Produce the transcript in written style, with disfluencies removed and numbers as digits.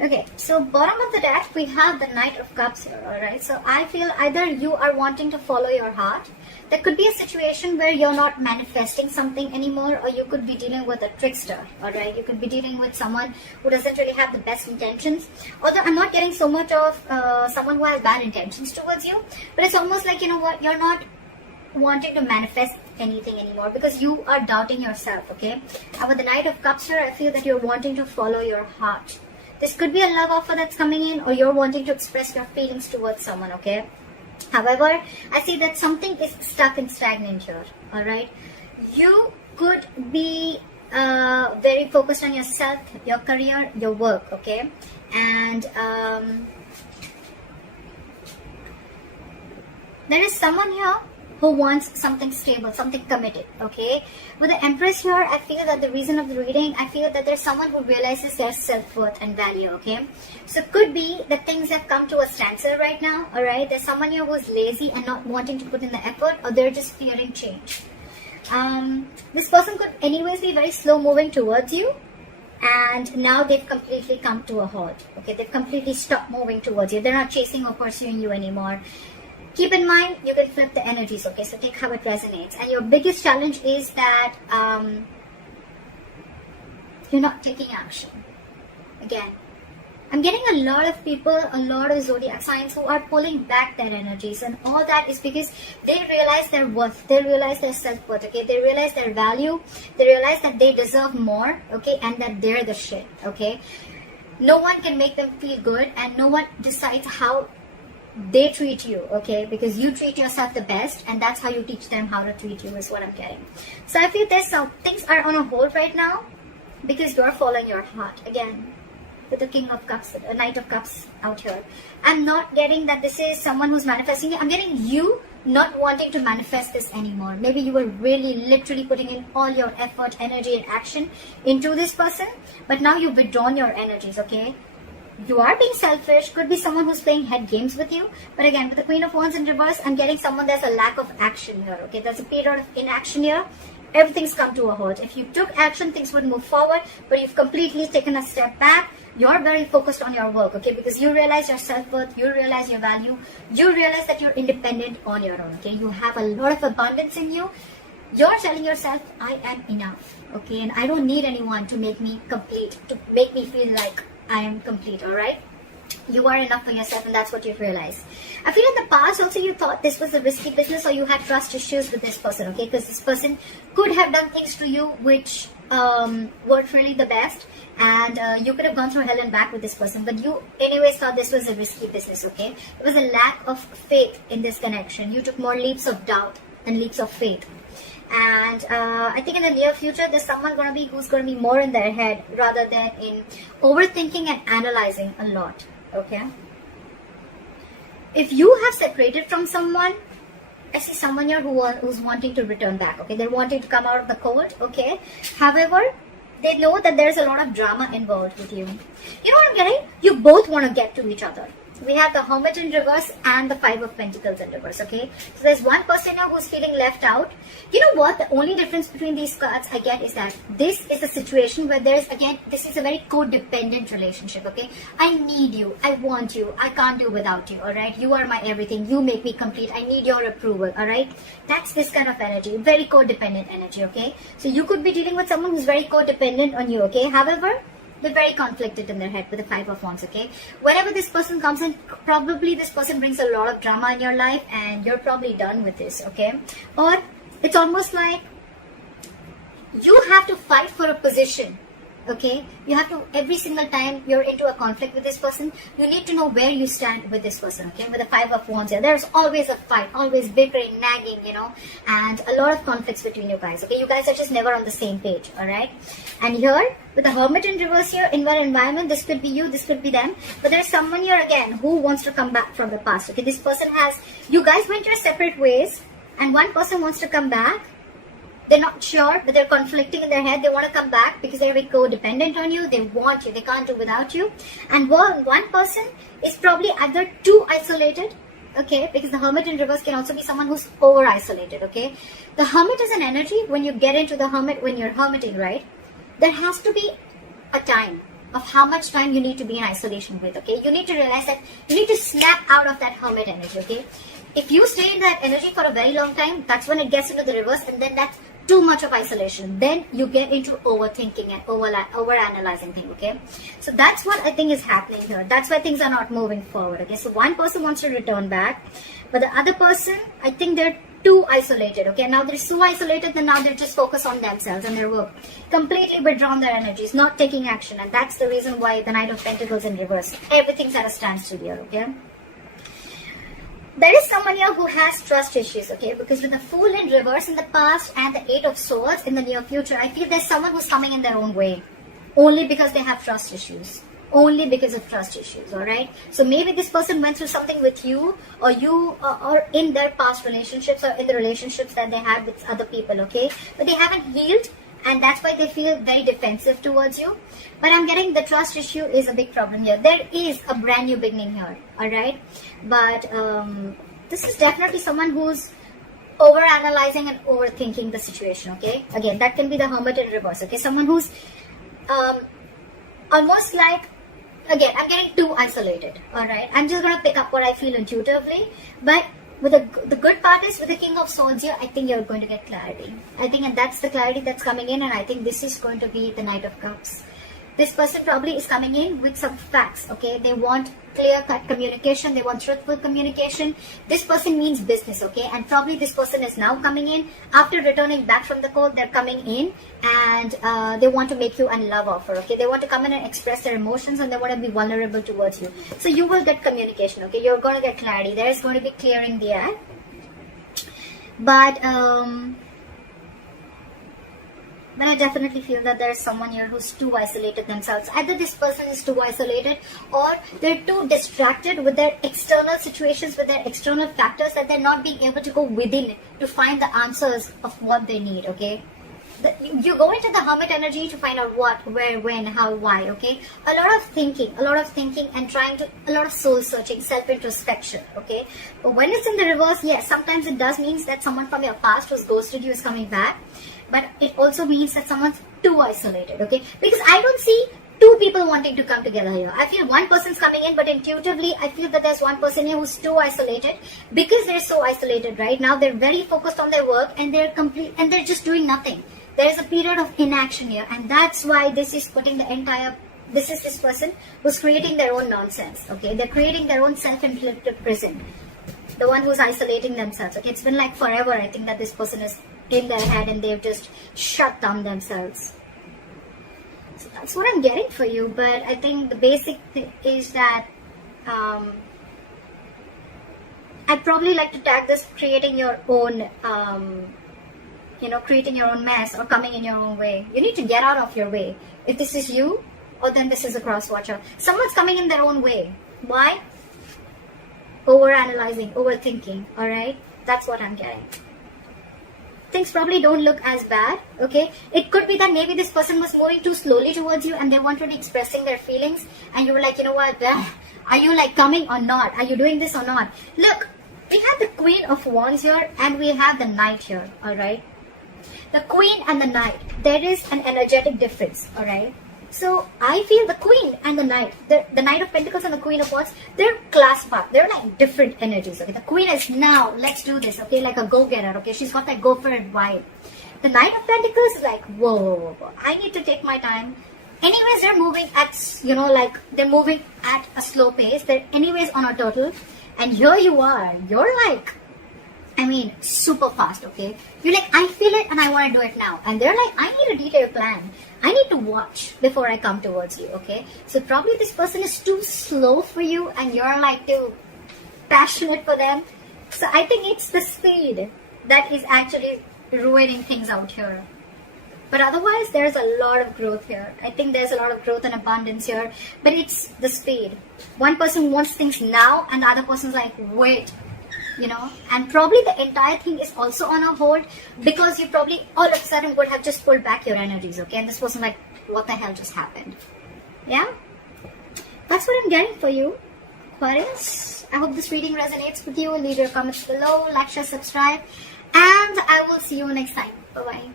Okay, so bottom of the deck, we have the Knight of Cups here, alright? So I feel either you are wanting to follow your heart. There could be a situation where you're not manifesting something anymore, or you could be dealing with a trickster, alright? You could be dealing with someone who doesn't really have the best intentions. Although I'm not getting so much of someone who has bad intentions towards you, but it's almost like, you know what, you're not wanting to manifest anything anymore because you are doubting yourself, okay? And with the Knight of Cups here, I feel that you're wanting to follow your heart. This could be a love offer that's coming in, or you're wanting to express your feelings towards someone, okay? However, I see that something is stuck and stagnant here, alright? You could be very focused on yourself, your career, your work, okay? And there is someone here who wants something stable, something committed, okay? With the Empress here, I feel that the reason of the reading, I feel that there's someone who realizes their self-worth and value, okay? So it could be that things have come to a standstill right now, alright? There's someone here who's lazy and not wanting to put in the effort, or they're just fearing change. This person could anyways be very slow moving towards you, and now they've completely come to a halt, okay? They've completely stopped moving towards you. They're not chasing or pursuing you anymore. Keep in mind, you can flip the energies, okay? So take how it resonates. And your biggest challenge is that you're not taking action. Again, I'm getting a lot of people, a lot of zodiac signs who are pulling back their energies. And all that is because they realize their worth. They realize their self-worth, okay? They realize their value. They realize that they deserve more, okay? And that they're the shit, okay? No one can make them feel good, and no one decides how they treat you, okay? Because you treat yourself the best, and that's how you teach them how to treat you, is what I'm getting. So I feel there's some things are on a hold right now because you're following your heart. Again, with the King of Cups, Knight of Cups out here, I'm not getting that this is someone who's manifesting it. I'm getting you not wanting to manifest this anymore. Maybe you were really literally putting in all your effort, energy and action into this person, but now you've withdrawn your energies, okay? You are being selfish. Could be someone who's playing head games with you. But again, with the Queen of Wands in reverse, I'm getting someone, there's a lack of action here, okay? There's a period of inaction here. Everything's come to a halt. If you took action, things would move forward, but you've completely taken a step back. You're very focused on your work, okay? Because you realize your self-worth, you realize your value, you realize that you're independent on your own, okay? You have a lot of abundance in you. You're telling yourself, I am enough, okay? And I don't need anyone to make me complete, to make me feel like I am complete, alright? You are enough for yourself, and that's what you've realized. I feel in the past also you thought this was a risky business, or you had trust issues with this person, okay? Because this person could have done things to you which weren't really the best, and you could have gone through hell and back with this person, but you anyways thought this was a risky business, okay? There was a lack of faith in this connection. You took more leaps of doubt than leaps of faith. And I think in the near future, there's someone who's going to be more in their head rather than in overthinking and analyzing a lot, okay? If you have separated from someone, I see someone here who's wanting to return back, okay? They're wanting to come out of the cold, okay? However, they know that there's a lot of drama involved with you. You know what I'm getting? You both want to get to each other. We have the Hermit in reverse and the Five of Pentacles in reverse, okay? So there's one person here who's feeling left out. You know what? The only difference between these cards I get is that this is a situation where there's, again, this is a very codependent relationship, okay? I need you. I want you. I can't do without you, alright? You are my everything. You make me complete. I need your approval, alright? That's this kind of energy. Very codependent energy, okay? So you could be dealing with someone who's very codependent on you, okay? However, they're very conflicted in their head with the Five of Wands, okay? Whenever this person comes in, probably this person brings a lot of drama in your life, and you're probably done with this, okay? Or it's almost like you have to fight for a position, okay? You have to, every single time you're into a conflict with this person, you need to know where you stand with this person, okay? With the Five of Wands here, there's always a fight, always bickering, nagging, you know, and a lot of conflicts between you guys, okay? You guys are just never on the same page, alright? And here, with the Hermit in reverse here, in your environment, this could be you, this could be them, but there's someone here again who wants to come back from the past, okay? This person has, you guys went your separate ways, and one person wants to come back. They're not sure, but they're conflicting in their head. They want to come back because they're very codependent on you. They want you. They can't do without you. And one person is probably either too isolated, okay? Because the Hermit in reverse can also be someone who's over-isolated, okay? The Hermit is an energy. When you get into the Hermit, when you're hermiting, right? There has to be a time, of how much time you need to be in isolation with, okay? You need to realize that you need to snap out of that hermit energy, okay? If you stay in that energy for a very long time, that's when it gets into the reverse, and then that's too much of isolation. Then you get into overthinking and over-analyzing things, okay? So that's what I think is happening here. That's why things are not moving forward, okay? So one person wants to return back, but the other person, I think they're too isolated, okay? Now they're so isolated that now they're just focused on themselves and their work. Completely withdrawn their energies, not taking action. And that's the reason why the Knight of Pentacles in reverse. Everything's at a standstill here, okay? There is someone here who has trust issues, okay? Because with the Fool in reverse in the past and the Eight of Swords in the near future, I feel there's someone who's coming in their own way. Only because they have trust issues. Only because of trust issues, alright? So maybe this person went through something with you, or you, or in their past relationships, or in the relationships that they had with other people, okay? But they haven't healed, and that's why they feel very defensive towards you. But I'm getting the trust issue is a big problem here. There is a brand new beginning here, alright? But this is definitely someone who's over-analyzing and overthinking the situation, okay? Again, that can be the Hermit in reverse, okay? Someone who's almost like, again, I'm getting too isolated, alright? I'm just going to pick up what I feel intuitively, but with the good part is with the King of Swords here, I think you're going to get clarity. I think, and that's the clarity that's coming in, and I think this is going to be the Knight of Cups. This person probably is coming in with some facts, okay? They want clear-cut communication. They want truthful communication. This person means business, okay? And probably this person is now coming in. After returning back from the cold, they're coming in and they want to make you a love offer, okay? They want to come in and express their emotions, and they want to be vulnerable towards you. So you will get communication, okay? You're going to get clarity. There is going to be clearing the air. But I definitely feel that there's someone here who's too isolated themselves. Either this person is too isolated, or they're too distracted with their external situations, with their external factors, that they're not being able to go within to find the answers of what they need, okay? You go into the Hermit energy to find out what, where, when, how, why, okay? A lot of thinking and trying to, a lot of soul searching, self-introspection, okay? But when it's in the reverse, yes, sometimes it does mean that someone from your past who's ghosted you is coming back. But it also means that someone's too isolated, okay? Because I don't see two people wanting to come together here. I feel one person's coming in, but intuitively, I feel that there's one person here who's too isolated. Because they're so isolated right now, they're very focused on their work, and they're just doing nothing. There is a period of inaction here, and that's why this is putting the entire... This is this person who's creating their own nonsense, okay? They're creating their own self-inflicted prison. The one who's isolating themselves, okay? It's been like forever, I think, that this person is in their head and they've just shut down themselves. So that's what I'm getting for you. But I think the basic thing is that I'd probably like to tag this creating your own creating your own mess, or coming in your own way. You need to get out of your way. If this is you, or then this is a cross watcher. Someone's coming in their own way. Why? Over-analyzing, overthinking, alright? That's what I'm getting. Things probably don't look as bad, okay? It could be that maybe this person was moving too slowly towards you and they wanted to be expressing their feelings, and you were like, you know what, are you like coming or not? Are you doing this or not? Look, we have the Queen of Wands here and we have the Knight here, alright? The Queen and the Knight, there is an energetic difference, alright? So I feel the Queen and the Knight, the Knight of Pentacles and the Queen of Wands, they're class part. They're like different energies. Okay, the Queen is now, let's do this. Okay, like a go-getter. Okay, she's got that go for it vibe. The Knight of Pentacles is like, whoa, I need to take my time. Anyways, they're moving at, they're moving at a slow pace. They're anyways on a turtle, and here you are. You're like, super fast. Okay, you're like, I feel it and I want to do it now. And they're like, I need a detailed plan. I need to watch before I come towards you, okay? So probably this person is too slow for you and you're like too passionate for them. So I think it's the speed that is actually ruining things out here. But otherwise, there's a lot of growth here. I think there's a lot of growth and abundance here. But it's the speed. One person wants things now and the other person's like, wait. And probably the entire thing is also on a hold because you probably all of a sudden would have just pulled back your energies, okay? And this person like, what the hell just happened? Yeah? That's what I'm getting for you, Aquarius. I hope this reading resonates with you. Leave your comments below, like, share, subscribe, and I will see you next time. Bye-bye.